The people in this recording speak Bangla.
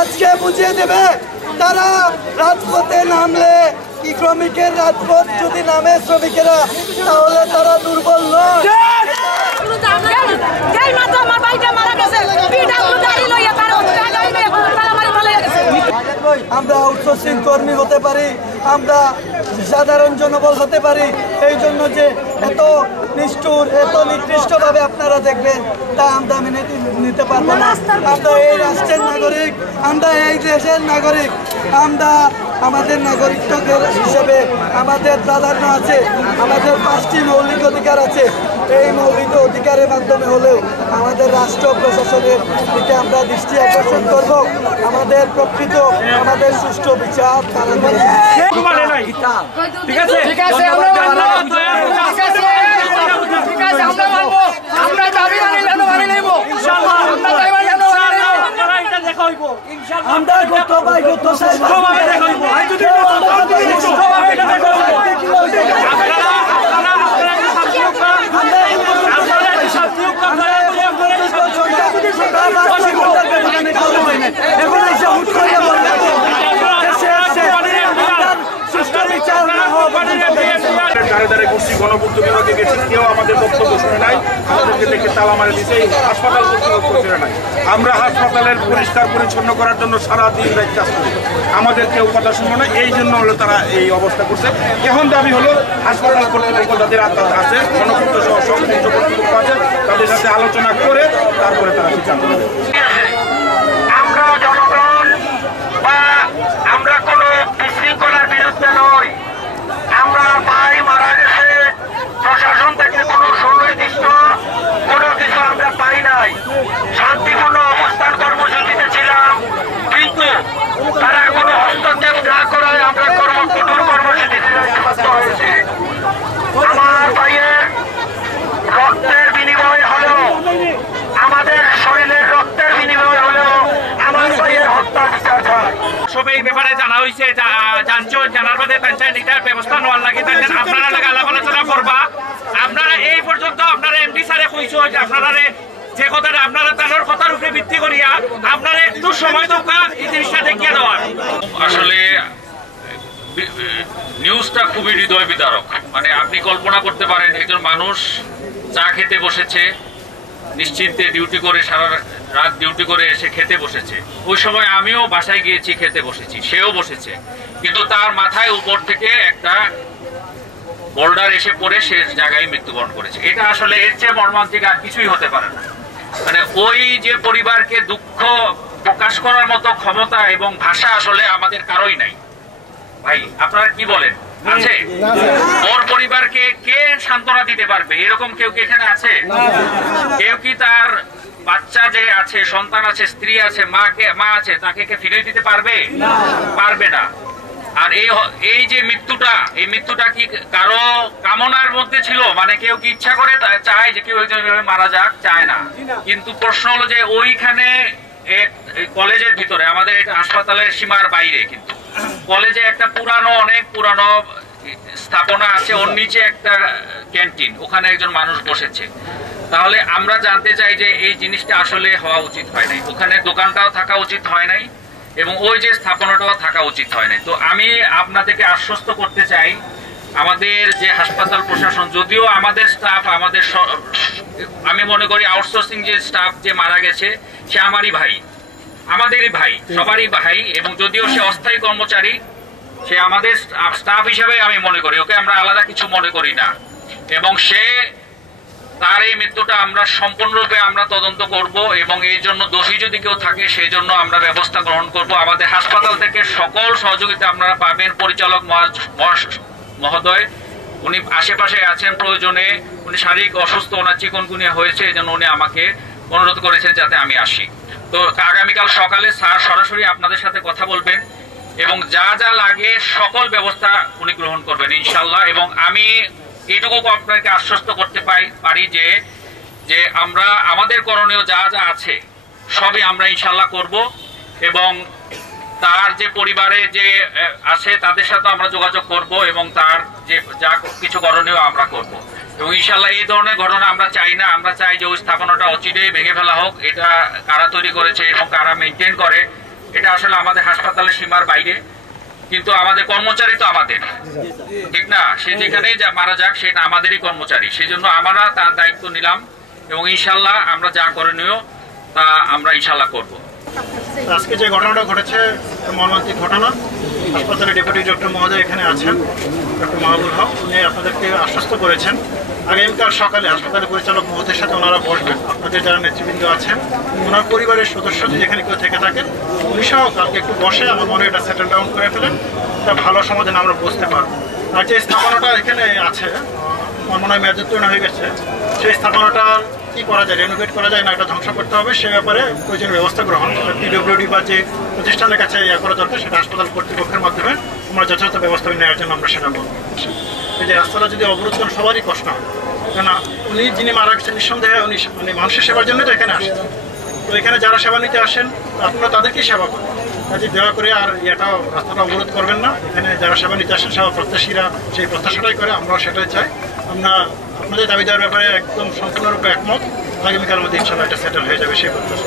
আজকে বুঝিয়ে দেবে তারা রাজপথে নামলে কি শ্রমিকের রাজপথ যদি নামে শ্রমিকেরা তাহলে তারা দুর্বল নয়। আমরা আউটসোর্সিং কর্মী হতে পারি, আমরা সাধারণ জনবল হতে পারি, এই জন্য যে এত নিষ্ঠুর এত নিকৃষ্টভাবে আপনারা দেখবেন তা আমরা মেনে নিতে পারবো না। আমরা এই রাষ্ট্রের নাগরিক, আমরা এই দেশের নাগরিক, আমরা আমাদের নাগরিকত্ব হিসেবে আমাদের প্রাধান্য আছে, আমাদের 5টি মৌলিক অধিকার আছে। এই মৌলিক অধিকারের মাধ্যমে হলেও আমাদের রাষ্ট্র প্রশাসনের দিকে আমরা দৃষ্টি আকর্ষণ করব। আমাদের প্রকৃত আমাদের সুষ্ঠু বিচার আমরা ধারে করছি, গণপূর্ত বিভাগে গেছি, কেউ আমাদের বক্তব্য শুনে নাই, আমাদেরকে দেখে তালা মারে দিচ্ছে। এই হাসপাতাল কর্তৃপক্ষ শুনে নাই। আমরা হাসপাতালের পরিষ্কার পরিচ্ছন্ন করার জন্য সারাদিন রাত কাজ করি, আমাদের কেউ কথা শুনবো না। এই জন্য হলো তারা এই অবস্থা করছে। এখন দাবি হলো হাসপাতাল কর্তৃপক্ষ যাদের আছে, গণপূর্ত সহ সংশ্লিষ্ট কর্তৃপক্ষ আছে, তাদের সাথে আলোচনা করে তারপরে তারা বিচার করবে। আমরা জনগণ বা আমরা কোনো বিশৃঙ্খলার বিরুদ্ধে নই। আমরা ভাই মারা গেছে, প্রশাসন থেকে কোনো সুনির্দিষ্ট কোনো কিছু আমরা পাই নাই। শান্তিপূর্ণ অবস্থান কর্মসূচিতে ছিলাম, কিন্তু তারা কোনো হস্তক্ষেপ না করায় আমরা কঠোর কর্মসূচিতে বাধ্য হয়েছি। আমার ভাইয়ের রক্তের বিনিময় হলেও, আমাদের শরীরের রক্তের বিনিময় হলেও আমার ভাইয়ের হত্যা বিচার চাই। সবাই এই ব্যাপারে জানা হয়েছে, জানছো, জানার বাদে পেনশন এটার ব্যবস্থা নেওয়ার লাগে আপনারা লাগে আলাপ আলোচনা করবা। আপনারা এই পর্যন্ত আপনারা এমডি স্যারে কইছো যে আপনারা যে কথাটা আপনারা তার কথার উপরে ভিত্তি করিয়া আপনারা একটু সময় দোকা এই জিনিসটা দেখিয়ে দেওয়ার। আসলে নিউজটা খুবই হৃদয় বিদারক। মানে আপনি কল্পনা করতে পারেন একজন মানুষ চা খেতে বসেছে, নিশ্চিন্তে ডিউটি করে সারা রাত ডিউটি করে এসে খেতে বসেছে। ওই সময় আমিও বাসায় গিয়েছি, খেতে বসেছি, সেও বসেছে, কিন্তু তার মাথায় উপর থেকে একটা বোল্ডার এসে পড়ে সে জায়গায় মৃত্যুবরণ করেছে। এটা আসলে এর চেয়ে মর্মান্তিক আর কিছুই হতে পারে না। মানে ওই যে পরিবারকে দুঃখ প্রকাশ করার মতো ক্ষমতা এবং ভাষা আসলে আমাদের কারোই নাই। ভাই আপনারা কি বলেন, আছে? ওর পরিবারকে কে সান্ত্বনা দিতে পারবে? এরকম কেউ কি এখানে আছে? কেউ কি তার বাচ্চা যে আছে, সন্তান আছে, স্ত্রী আছে, মা আছে, তাকে কে ফিরে দিতে পারবে? পারবে না। আর এই যে মৃত্যুটা, এই মৃত্যুটা কি কারো কামনার মধ্যে ছিল? মানে কেউ কি ইচ্ছা করে চায় যে কেউ একজন মারা যাক? চায় না। কিন্তু প্রশ্ন হলো যে ওইখানে কলেজের ভিতরে, আমাদের এটা হাসপাতালের সীমার বাইরে, কিন্তু কলেজে একটা অনেক পুরানো স্থাপনা আছে, ওর নিচে একটা ক্যান্টিন, ওখানে একজন মানুষ বসেছে। তাহলে আমরা জানতে চাই যে এই জিনিসটা আসলে হওয়া উচিত হয় নাই। ওখানে দোকানটাও থাকা উচিত হয় নাই এবং ওই যে স্থাপনাটাও থাকা উচিত হয় নাই। তো আমি আপনাদেরকে আশ্বস্ত করতে চাই, আমাদের যে হাসপাতাল প্রশাসন, যদিও আমাদের স্টাফ, আমি মনে করি আউটসোর্সিং যে স্টাফ যে মারা গেছে সে আমারই ভাই, আমাদেরই ভাই, সবারই ভাই, এবং যদিও সে অস্থায়ী কর্মচারী, সে আমাদের স্টাফ হিসেবে আমি মনে করি, ওকে আমরা আলাদা কিছু মনে করি না। এবং তার এই মৃত্যুটা আমরা সম্পূর্ণরূপে আমরা তদন্ত করব এবং এই জন্য দোষী যদি কেউ থাকে সেই জন্য আমরা ব্যবস্থা গ্রহণ করব। আমাদের হাসপাতাল থেকে সকল সহযোগিতা আপনারা পাবেন। পরিচালক মহোদয় উনি আশেপাশে আছেন, প্রয়োজনে উনি শারীরিক অসুস্থ, ওনার চিকুনগুনিয়া হয়েছে, এই জন্য উনি আমাকে অনুরোধ করেছেন যাতে আমি আসি। তো আগামীকাল সকালে স্যার সরাসরি আপনাদের সাথে কথা বলবেন এবং যা যা লাগে সকল ব্যবস্থা উনি গ্রহণ করবেন ইনশাল্লাহ। এবং আমি এটুকু আপনাকে আশ্বস্ত করতে পারি যে আমরা আমাদের করণীয় যা যা আছে সবই আমরা ইনশাল্লাহ করব এবং তার যে পরিবারে যে আছে তাদের সাথে আমরা যোগাযোগ করব এবং তার যে যা কিছু করণীয় আমরা করব এবং ইনশাল্লাহ এই ধরনের ঘটনা আমরা চাই না। আমরা চাই যে ওই স্থাপনাটা অচিরেই ভেঙে ফেলা হোক। এটা কারা তৈরি করেছে এবং কারা মেনটেন করে এটা আসলে আমাদের হাসপাতালের সীমার বাইরে, কিন্তু আমাদের কর্মচারী তো আমাদের, ঠিক না? সে যেখানেই মারা যাক সেটা আমাদেরই কর্মচারী, সেই জন্য আমরা তার দায়িত্ব নিলাম এবং ইনশাল্লাহ আমরা যা করণীয় তা আমরা ইনশাল্লাহ করব। আজকে যে ঘটনাটা ঘটেছে মর্মান্তিক ঘটনা। হাসপাতালের ডেপুটি ডক্টর মহোদয় এখানে আছেন, ডক্টর মাহবুল হক, উনি আপনাদেরকে আশ্বস্ত করেছেন আগামীকাল সকালে হাসপাতালের পরিচালক মহোদয়ের সাথে ওনারা বসবেন। আপনাদের যারা নেতৃবৃন্দ আছেন, ওনার পরিবারের সদস্য যদি যেখানে কেউ থেকে থাকেন উনি সহ কালকে একটু বসে আমার মনে এটা সেটেল ডাউন করে ফেলেন, একটা ভালো সমাধান আমরা বুঝতে পারবো। আর যে স্থাপনাটা এখানে আছে আমার মনে হয় মেয়াদোত্তীর্ণ হয়ে গেছে, সেই স্থাপনাটা কী করা যায়, রেনোভেট করা যায় না এটা ধ্বংস করতে হবে, সে ব্যাপারে প্রয়োজনীয় ব্যবস্থা গ্রহণ পিডব্লিউডি বা যে প্রতিষ্ঠানের কাছে ইয়ে করা দরকার সেটা হাসপাতাল কর্তৃপক্ষের মাধ্যমে আমরা যথাযথ ব্যবস্থা নেওয়ার জন্য আমরা সেটা বলব। এই যে রাস্তাটা যদি অবরোধ করেন সবারই কষ্ট হবে, কেননা উনি যিনি মারা গেছেন নিঃসন্দেহে উনি মানে মানুষের সেবার জন্যই তো এখানে আসেন। তো এখানে যারা সেবা নিতে আসেন আপনারা তাদেরকেই সেবা করেন, কাজে দয়া করে আর এটাও রাস্তাটা অবরোধ করবেন না। এখানে যারা সেবা নিতে আসেন সেবা প্রত্যাশীরা সেই প্রত্যাশাটাই করে, আমরাও সেটাই চাই। আমরা আপনাদের দাবি দেওয়ার ব্যাপারে একদম সম্পূর্ণরূপে একমত। আগামীকাল মধ্যে ইনশাল্লাহ এটা সেটেল হয়ে যাবে সেই প্রত্যাশা।